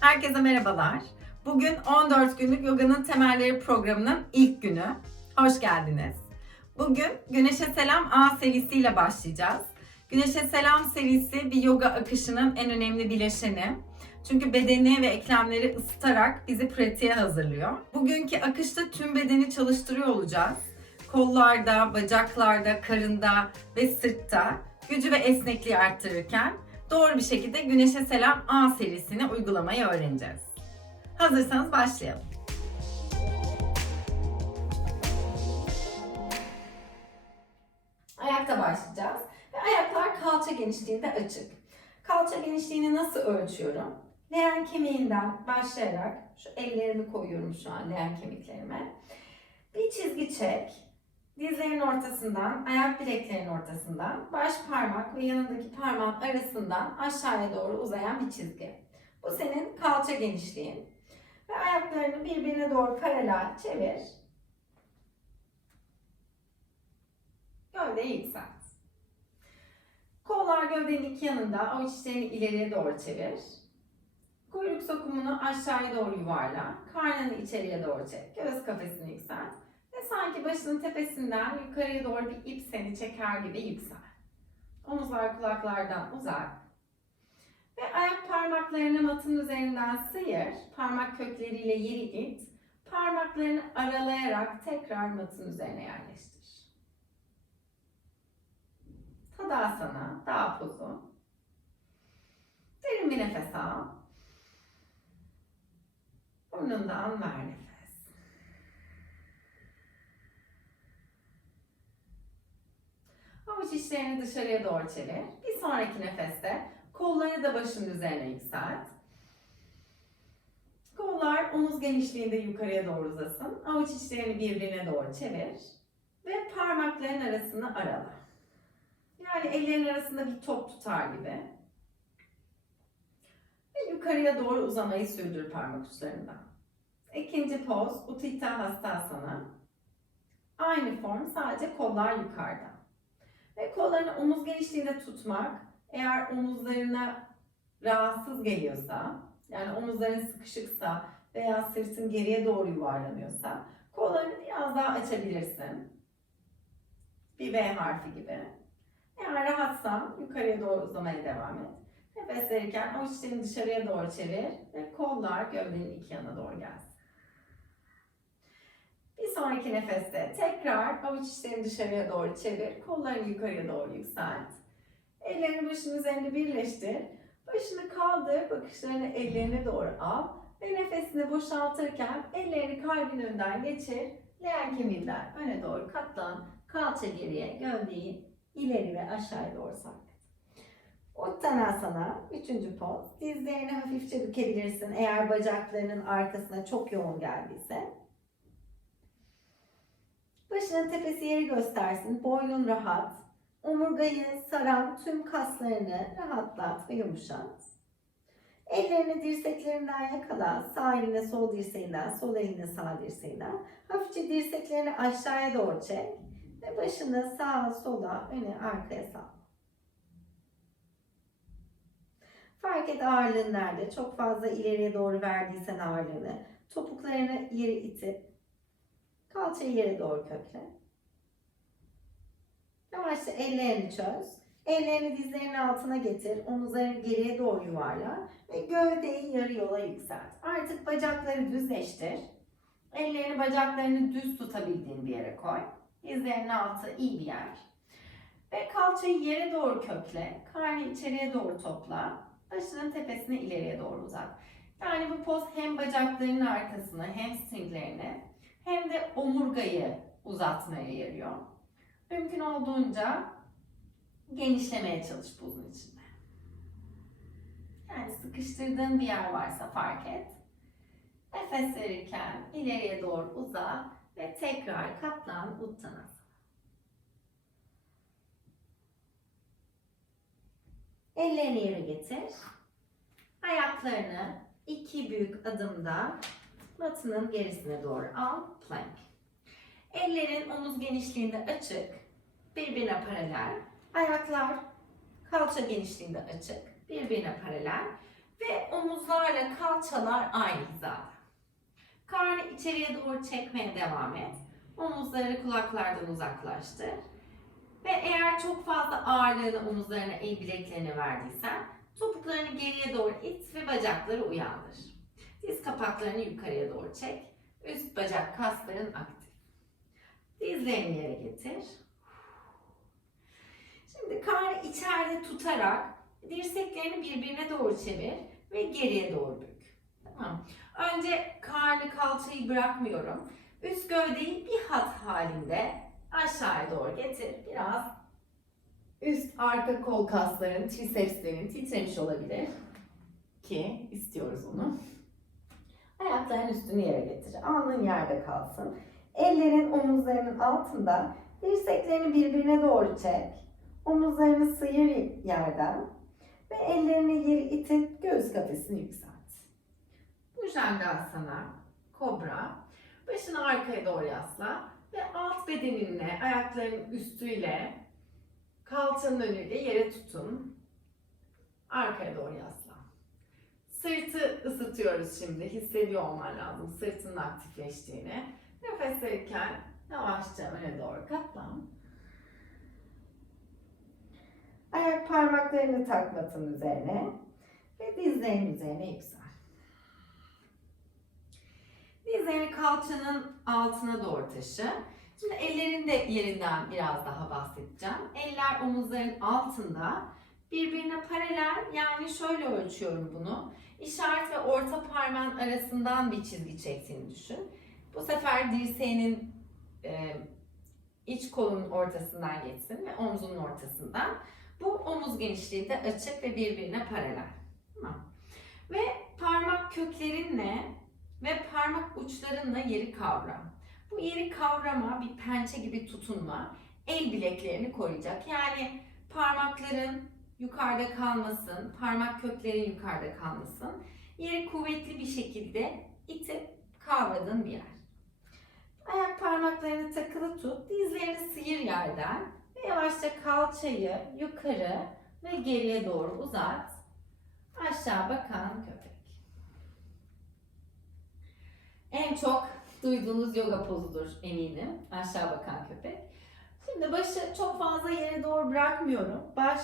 Herkese merhabalar. Bugün 14 günlük yoganın temelleri programının ilk günü. Hoş geldiniz. Bugün Güneşe Selam A serisiyle başlayacağız. Güneşe Selam serisi bir yoga akışının en önemli bileşeni. Çünkü bedeni ve eklemleri ısıtarak bizi pratiğe hazırlıyor. Bugünkü akışta tüm bedeni çalıştırıyor olacağız. Kollarda, bacaklarda, karında ve sırtta gücü ve esnekliği arttırırken doğru bir şekilde Güneşe Selam A serisini uygulamayı öğreneceğiz. Hazırsanız başlayalım. Ayakta başlayacağız ve ayaklar kalça genişliğinde açık. Kalça genişliğini nasıl ölçüyorum? Leğen kemiğinden başlayarak şu ellerimi koyuyorum şu an leğen kemiklerime. Bir çizgi çek. Dizlerin ortasından, ayak bileklerin ortasından, baş parmak ve yanındaki parmağın arasından aşağıya doğru uzayan bir çizgi. Bu senin kalça genişliğin. Ve ayaklarını birbirine doğru paralel çevir. Gövdeyi yükselt. Kollar gövdenin iki yanında, avuç içlerini ileriye doğru çevir. Kuyruk sokumunu aşağıya doğru yuvarla. Karnını içeriye doğru çek. Göğüs kafesini yükselt. Ve sanki başının tepesinden yukarıya doğru bir ip seni çeker gibi yüksel. Omuzlar kulaklardan uzak. Ve ayak parmaklarını matın üzerinden sıyır. Parmak kökleriyle yeri it. Parmaklarını aralayarak tekrar matın üzerine yerleştir. Tadasana, dağ pozu. Derin bir nefes al. Burnundan ver nefes. Avuç içlerini dışarıya doğru çevir. Bir sonraki nefeste kolları da başın üzerine yükselt. Kollar omuz genişliğinde yukarıya doğru uzasın. Avuç içlerini birbirine doğru çevir. Ve parmakların arasını arala. Yani ellerin arasında bir top tutar gibi. Ve yukarıya doğru uzamayı sürdür parmak uçlarından. İkinci poz Utthita Hastasana. Aynı form sadece kollar yukarıda. Ve kollarını omuz genişliğinde tutmak eğer omuzlarına rahatsız geliyorsa yani omuzların sıkışıksa veya sırtın geriye doğru yuvarlanıyorsa kollarını biraz daha açabilirsin. Bir V harfi gibi. Eğer rahatsan yukarıya doğru uzamaya devam et. Nefes verirken avuç içlerini dışarıya doğru çevir ve kollar gövdenin iki yana doğru gelsin. Sonraki nefeste tekrar avuç içlerini dışarıya doğru çevir, kollarını yukarıya doğru yükselt. Ellerini başın üzerinde birleştir. Başını kaldır, bakışlarını ellerine doğru al ve nefesini boşaltırken ellerini kalbin önünden geçir. Leğen kemiğinden öne doğru katlan, kalça geriye, gövdeyi ileri ve aşağıya doğru sarkıt. Uttanasana, üçüncü poz. Dizlerini hafifçe bükebilirsin eğer bacaklarının arkasına çok yoğun geldiyse. Başının tepesi yeri göstersin, boynun rahat. Omurgayı saran tüm kaslarını rahatlat ve yumuşat. Ellerini dirseklerinden yakala. Sağ eline sol dirseğinden, sol eline sağ dirseğinden. Hafifçe dirseklerini aşağıya doğru çek. Ve başını sağa, sola, öne, arkaya sal. Fark et ağırlığın nerede. Çok fazla ileriye doğru verdiysen ağırlığını. Topuklarını yere itip kalçayı yere doğru kökle. Yavaşça ellerini çöz. Ellerini dizlerinin altına getir. Omuzları geriye doğru yuvarla. Ve gövdeyi yarı yola yükselt. Artık bacakları düzleştir. Ellerini bacaklarını düz tutabildiğin bir yere koy. Dizlerinin altı iyi bir yer. Ve kalçayı yere doğru kökle. Karnı içeriye doğru topla. Başının tepesini ileriye doğru uzat. Yani bu poz hem bacaklarının arkasını hem stringlerini hem de omurgayı uzatmaya yarıyor. Mümkün olduğunca genişlemeye çalış buzun içinde. Yani sıkıştırdığın bir yer varsa fark et. Nefes verirken ileriye doğru uza ve tekrar katlan Uttanasana. Ellerini yere getir. Ayaklarını iki büyük adımda matının gerisine doğru al. Plank. Ellerin omuz genişliğinde açık. Birbirine paralel. Ayaklar kalça genişliğinde açık. Birbirine paralel. Ve omuzlarla kalçalar aynı hizada. Karnı içeriye doğru çekmeye devam et. Omuzları kulaklardan uzaklaştır. Ve eğer çok fazla ağırlığını omuzlarına, el bileklerine verdiysen topuklarını geriye doğru it ve bacakları uyandır. Diz kapaklarını yukarıya doğru çek. Üst bacak kasların aktif. Dizlerini yere getir. Şimdi karnı içeride tutarak dirseklerini birbirine doğru çevir ve geriye doğru bük. Tamam. Önce karnı kalçayı bırakmıyorum. Üst gövdeyi bir hat halinde aşağıya doğru getir. Biraz üst arka kol kasların, trisepslerin titremiş olabilir. Ki istiyoruz onu. Ayakların üstünü yere getir. Alnın yerde kalsın. Ellerin omuzlarının altında. Dirseklerini birbirine doğru çek. Omuzlarını sıyır yerden. Ve ellerini yeri itip göğüs kafesini yükselt. Bhujangasana, kobra. Başını arkaya doğru yasla. Ve alt bedeninle, ayakların üstüyle, kalçanın önüyle yere tutun. Arkaya doğru yasla. Sırtı ısıtıyoruz şimdi. Hissediyor olman lazım sırtının aktifleştiğini. Nefes verirken yavaşça öne doğru katlan. Ayak parmaklarını tak matın üzerine ve dizlerin üzerine yüksel. Dizlerini kalçanın altına doğru taşı. Şimdi ellerin de yerinden biraz daha bahsedeceğim. Eller omuzların altında. Birbirine paralel yani şöyle ölçüyorum bunu. İşaret ve orta parmağın arasından bir çizgi çektiğini düşün. Bu sefer dirseğinin e, iç kolunun ortasından geçsin ve omzunun ortasından. Bu omuz genişliği de açık ve birbirine paralel. Tamam. Ve parmak köklerinle ve parmak uçlarınla yeri kavra. Bu yeri kavrama bir pençe gibi tutunma el bileklerini koruyacak. Yani parmakların yukarıda kalmasın, parmak köklerin yukarıda kalmasın. Yeri kuvvetli bir şekilde itip kavradığın bir yer. Ayak parmaklarını takılı tut, dizlerini sıyır yerden ve yavaşça kalçayı yukarı ve geriye doğru uzat. Aşağı bakan köpek. En çok duyduğunuz yoga pozudur eminim. Aşağı bakan köpek. Şimdi başı çok fazla yere doğru bırakmıyorum. Baş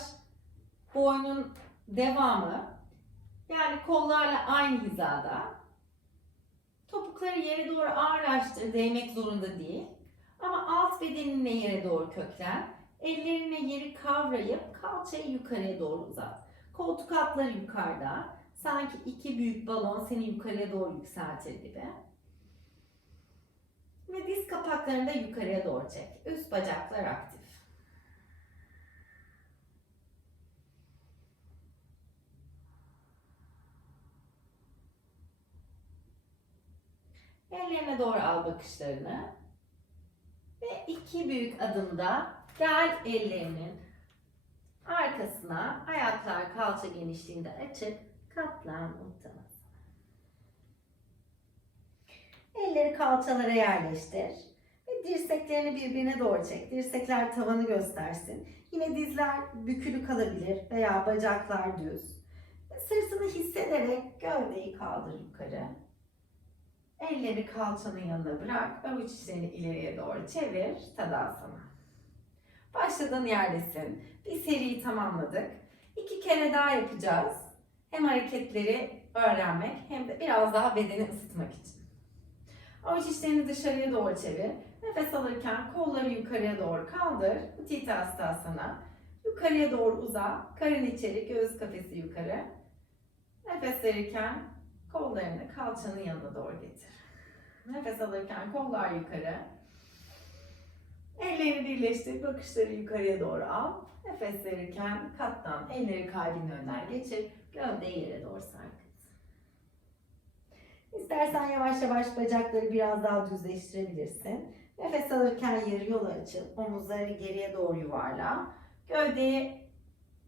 boynun devamı. Yani kollarla aynı hizada. Topukları yere doğru ağırlaştır. Değmek zorunda değil. Ama alt bedeninle yere doğru köklen. Ellerine yeri kavrayıp kalçayı yukarıya doğru uzat. Koltuk altları yukarıda. Sanki iki büyük balon seni yukarıya doğru yükseltir gibi. Ve diz kapaklarını da yukarıya doğru çek. Üst bacaklar aktif. Ellerine doğru al bakışlarını. Ve iki büyük adımda gel ellerinin arkasına ayaklar kalça genişliğinde açık katlan uttanasana. Elleri kalçalara yerleştir. Ve dirseklerini birbirine doğru çek. Dirsekler tavanı göstersin. Yine dizler bükülü kalabilir veya bacaklar düz. Sırtını hissederek gövdeyi kaldır yukarı. Elleri kalçanın yanına bırak. Avuç içlerini ileriye doğru çevir. Tadasana. Başladığın yerdesin. Bir seriyi tamamladık. İki kere daha yapacağız. Hem hareketleri öğrenmek hem de biraz daha bedeni ısıtmak için. Avuç içlerini dışarıya doğru çevir. Nefes alırken kolları yukarıya doğru kaldır. Utita Hastasana. Yukarıya doğru uza. Karın içeri, göğüs kafesi yukarı. Nefes verirken kollarını kalçanın yanına doğru getir. Nefes alırken kollar yukarı. Elleri birleştir, bakışları yukarıya doğru al. Nefes verirken kattan elleri kalbin önünden geçir. Gövdeyi yere doğru sarkıt. İstersen yavaş yavaş bacakları biraz daha düzleştirebilirsin. Nefes alırken yarı yola açıl. Omuzları geriye doğru yuvarla. Gövdeyi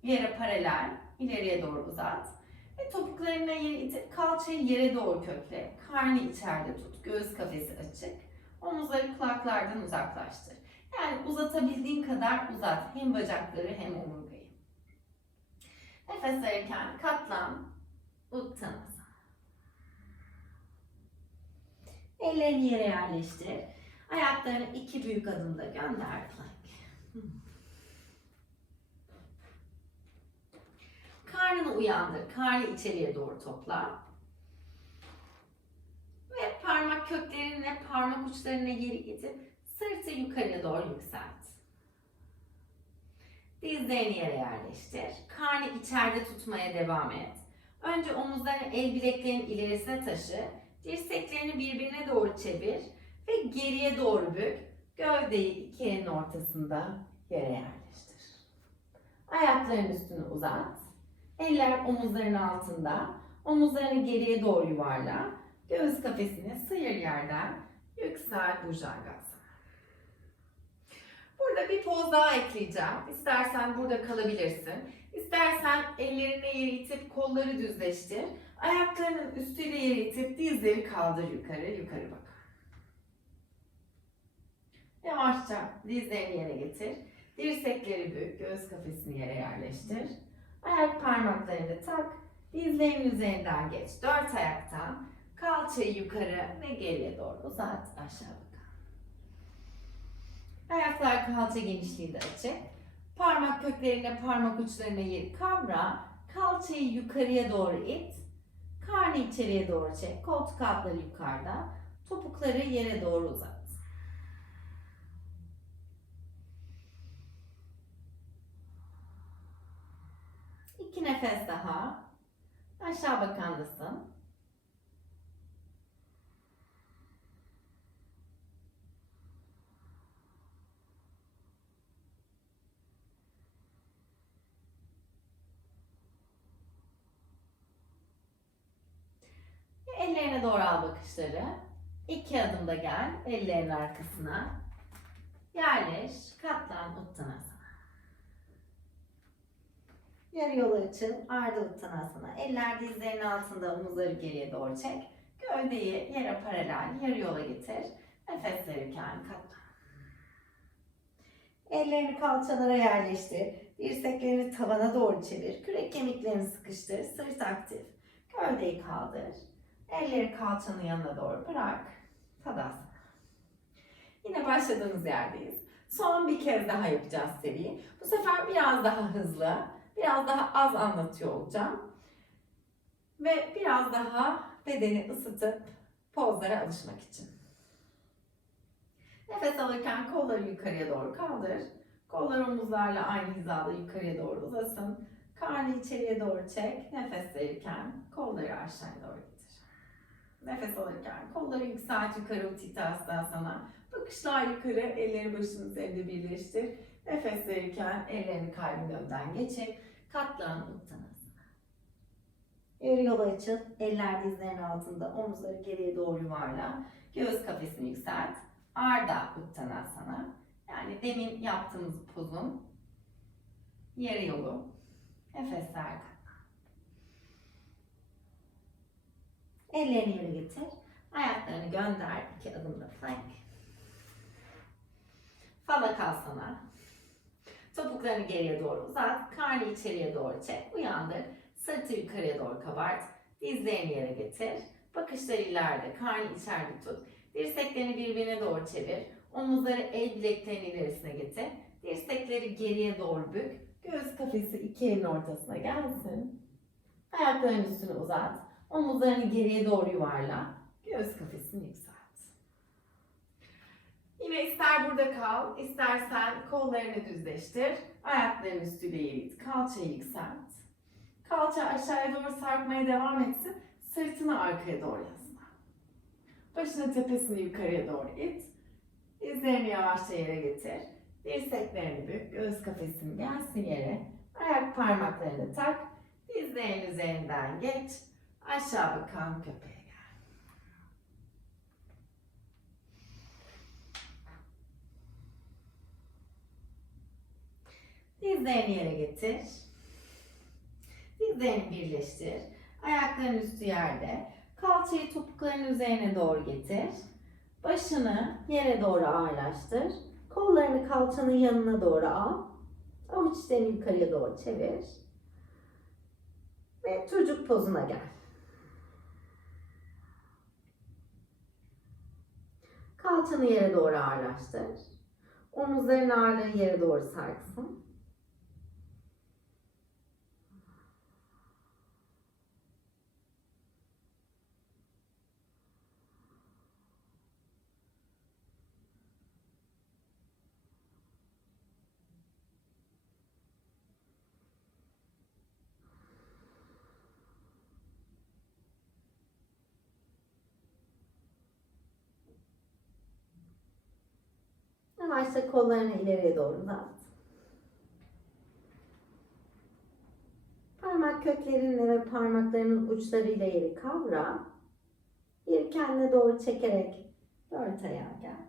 yere paralel, ileriye doğru uzat. Ve topuklarına yere itip kalçayı yere doğru kökle. Karnı içeride tut. Göğüs kafesi açık. Omuzları kulaklardan uzaklaştır. Yani uzatabildiğin kadar uzat. Hem bacakları hem omurgayı. Nefes verirken katlan. Uttanasana. Ellerini yere yerleştir. Ayaklarını iki büyük adımda gönder plank. Karnını uyandır. Karnı içeriye doğru topla. Ve parmak köklerinle parmak uçlarına geri getir. Sırtı yukarıya doğru yükselt. Dizlerini yere yerleştir. Karnı içeride tutmaya devam et. Önce omuzlarını el bileklerinin ilerisine taşı. Dirseklerini birbirine doğru çevir ve geriye doğru bük. Gövdeyi iki elin ortasında yere yerleştir. Ayakların üstünü uzat. Eller omuzların altında. Omuzlarını geriye doğru yuvarla. Göğüs kafesini sıyır yerden. Yüksel Bhujangasana. Burada bir poz daha ekleyeceğim. İstersen burada kalabilirsin. İstersen ellerini yere itip kolları düzleştir. Ayaklarının üstüyle yere itip dizleri kaldır yukarı, yukarı bak. Yavaşça dizlerini yere getir. Dirsekleri bük, göğüs kafesini yere yerleştir. Ayak parmaklarını tak. Dizlerin üzerinden geç. Dört ayaktan. Kalçayı yukarı ve geriye doğru uzat. Aşağı bak. Ayaklar kalça genişliğinde açık. Parmak köklerine, parmak uçlarına yer kavra. Kalçayı yukarıya doğru it. Karnı içeriye doğru çek. Koltuk altları yukarıda. Topukları yere doğru uzat. İki nefes daha. Aşağı bakandasın. Ellerine doğru al bakışları. İki adımda gel. Ellerin arkasına. Yerleş. Katlan Uttanasana. Yarı yolu açın. Arda Uttanasana. Eller dizlerin altında. Omuzları geriye doğru çek. Gövdeyi yere paralel. Yarı yola getir. Nefes verirken katlan. Ellerini kalçalara yerleştir. Dirseklerini tavana doğru çevir. Kürek kemiklerini sıkıştır. Sırt aktif. Gövdeyi kaldır. Elleri kalçanın yanına doğru bırak. Tadasana. Yine başladığımız yerdeyiz. Son bir kez daha yapacağız seriyi. Bu sefer biraz daha hızlı, biraz daha az anlatıyor olacağım. Ve biraz daha bedeni ısıtıp pozlara alışmak için. Nefes alırken kolları yukarıya doğru kaldır. Kollar omuzlarla aynı hizada yukarıya doğru uzasın. Karnı içeriye doğru çek. Nefes verirken kolları aşağıya doğru getir. Nefes alırken kolları yükselt yukarı Utthita sana. Bakışlar yukarı, elleri başının üzerinde birleştir. Nefes verirken ellerini kalbin önden geçir. Katlan Uttanasana. Yarı yol açın. Eller dizlerin altında. Omuzları geriye doğru yuvarla. Göğüs kafesini yükselt. Arda Uttanasana. Yani demin yaptığımız pozun yarı yolu. Nefesler Ellerini yere getir. Ayaklarını gönder. İki adımda plank. Falakasana. Topuklarını geriye doğru uzat. Karnı içeriye doğru çek. Uyandır. Sırtı yukarıya doğru kabart. Dizlerini yere getir. Bakışlar ileride. Karnı içeride tut. Dirseklerini birbirine doğru çevir. Omuzları el bileklerinin ilerisine getir. Dirsekleri geriye doğru bük. Göğüs kafesi iki elin ortasına gelsin. Ayakların üstünü uzat. Omuzlarını geriye doğru yuvarla. Göğüs kafesini yükselt. Yine ister burada kal, istersen kollarını düzleştir. Ayakların üstüyle eğit. Kalçayı yükselt. Kalça aşağıya doğru sarkmaya devam etsin. Sırtını arkaya doğru yasla. Başını tepesini yukarıya doğru it. Dizlerini yavaşça yere getir. Dirseklerini bük. Göğüs kafesini gelsin yere. Ayak parmaklarını tak. Dizlerin üzerinden geç. Aşağı bakan köpeğe Dizlerini yere getir. Dizlerini birleştir. Ayakların üstü yerde. Kalçayı topukların üzerine doğru getir. Başını yere doğru ağırlaştır. Kollarını kalçanın yanına doğru al. Avuç yukarıya doğru çevir. Ve çocuk pozuna gel. Kalçanı yere doğru ağırlaştır. Omuzların ağırlığı yere doğru sarksın. Yavaşça kollarını ileriye doğru uzat. Parmak köklerinle ve parmaklarının uçlarıyla yeri kavra. Yeri kendine doğru çekerek dört ayağa gel.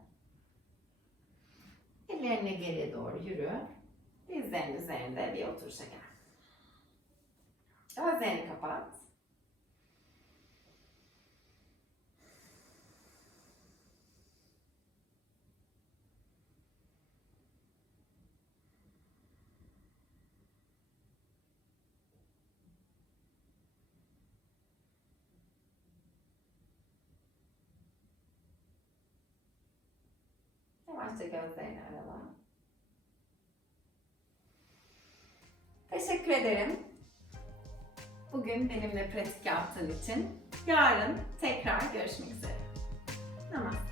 Ellerini geriye doğru yürü. Dizlerin üzerinde bir oturuşa gel. Gözlerini kapat. Rahatça gözlerini arala. Teşekkür ederim. Bugün benimle pratik yaptığın için. Yarın tekrar görüşmek üzere. Namaste.